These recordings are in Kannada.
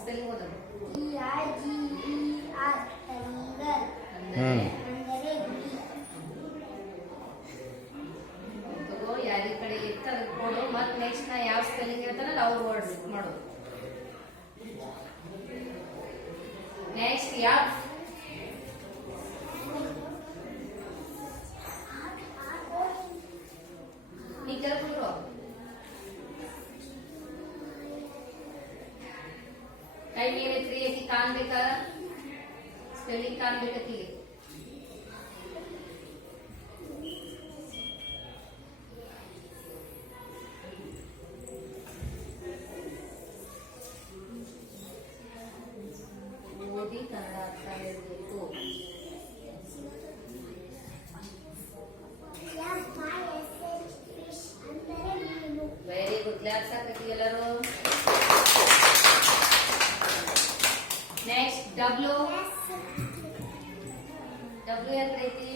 ಸ್ಪೆಲ್ಲಿಂಗ್ ಓದೋದು. TIGER ಟೈಗರ್ ಅಂದರೆ ಹುಲಿ. ತಗೋ ಯಾರಿ ಕಡೆ ಇತ್ತು ಅದಕ್ಕೆ ಕೊಡು. ಮತ್ತೆ ನೆಕ್ಸ್ಟ್ ನಾ ಯಾವ ಸ್ಪೆಲ್ಲಿಂಗ್ ಇರ್ತಾನಲ್ಲ ಅವ್ರ ವರ್ಡ್ಸ್ ಮಾಡೋದು. ನೆಕ್ಸ್ಟ್ ಯಾಪ್ ನೀ ಕೇಳ್ಕೊಂಡ್ರು ಕೈ ಏನೈತ್ರಿ ಆಕಿ ಕಾಣ್ಬೇಕ ಸ್ಪೆಲ್ಲಿಂಗ್ ಕಾಣ್ಬೇಕಿ. ಓದಿ ಕನ್ನಡ ಅರ್ಥ ಹೇಳ್ಬೇಕು. Very good. ಕ್ಲಾಸ್ ಹಾಕಿ ಎಲ್ಲರೂ. Next W. ಡಬ್ಲ್ಯೂ ಯಾತ್ರ ಐತಿ?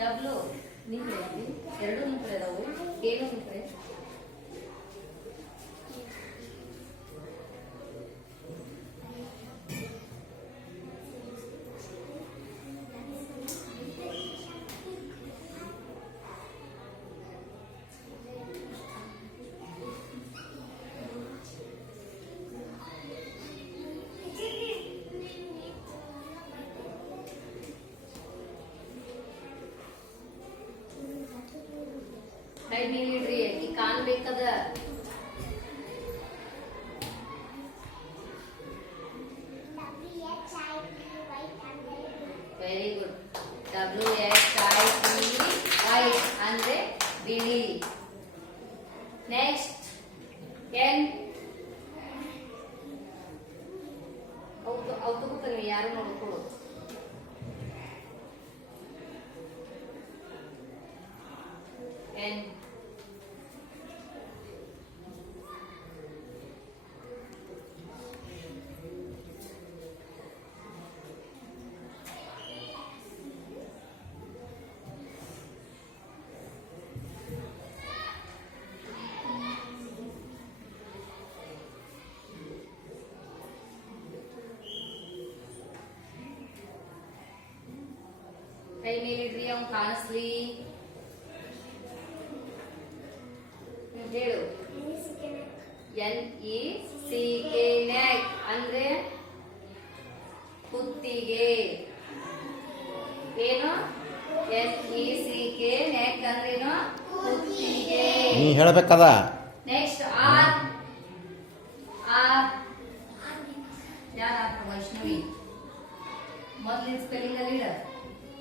ಡಬ್ಲ್ಯೂ ನಿಂತ್ರೆ ಐತಿ. ಎರಡು ನಿಂತ್ರೆ ಅದಾವು. ಏನು ನಿಂತ್ರೆ? ಕೈ ನೀಡ್ರಿ ಆಕಿ ಕಾಣ್ಬೇಕದ. Very good. WHITY ಅಂದ್ರೆ ಬಿಳಿ. Next N. ಅವು ತಗೋತಾರೆ ಯಾರು ನೋಡ್ಕೊಡು. ಎನ್. ಕೈ ಮೇಲಿಡ್ರಿ ಅವ್ನು ಕಾಣಿಸ್ಲಿ. ಹೇಳು. NECK ನೆಕ್ ಅಂದ್ರೆ ಕುತ್ತಿಗೆ. ಏನು? NECK ನೆಕ್ ಅಂದ್ರೇನು? ಕುತ್ತಿಗೆ. ನೀ ಹೇಳಬೇಕದ. Next R. ಯಾರ ವೈಷ್ಣವಿ ಮೊದಲಿನ ಸ್ಪೆಲ್ಲಿಂಗ್ ಅಲ್ಲಿ ಇಡ.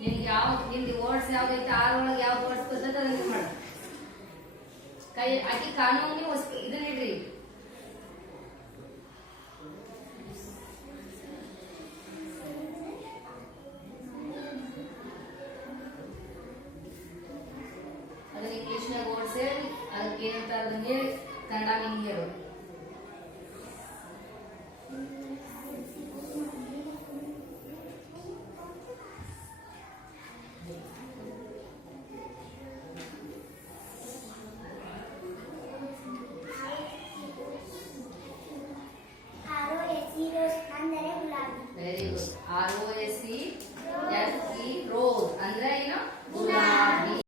ನಿನ್ಗೆ ಯಾವ ನಿಮ್ದು ವರ್ಡ್ಸ್ ಯಾವ್ದೈತೆ ಆರ್ ಒಳಗೆ ಯಾವ ವರ್ಡ್ಸ್ ಬರ್ತದೆ ಅದನ್ನ ಮಾಡು. ಕೈ ಆಕಿ ಕಾನೂನು ನೀವು ಇದನ್ನ ಇಡ್ರಿ. ಅದನ್ನ ಇಂಗ್ಲಿಷ್ನಾಗ ವರ್ಡ್ಸ್ ಹೇಳಿ ಅದಕ್ಕೆ ಏನಂತ ಅದನ್ನ ಹೇಳಿ ಕನ್ನಡ ನಿಮ್ಗೆ ಹೇಳು.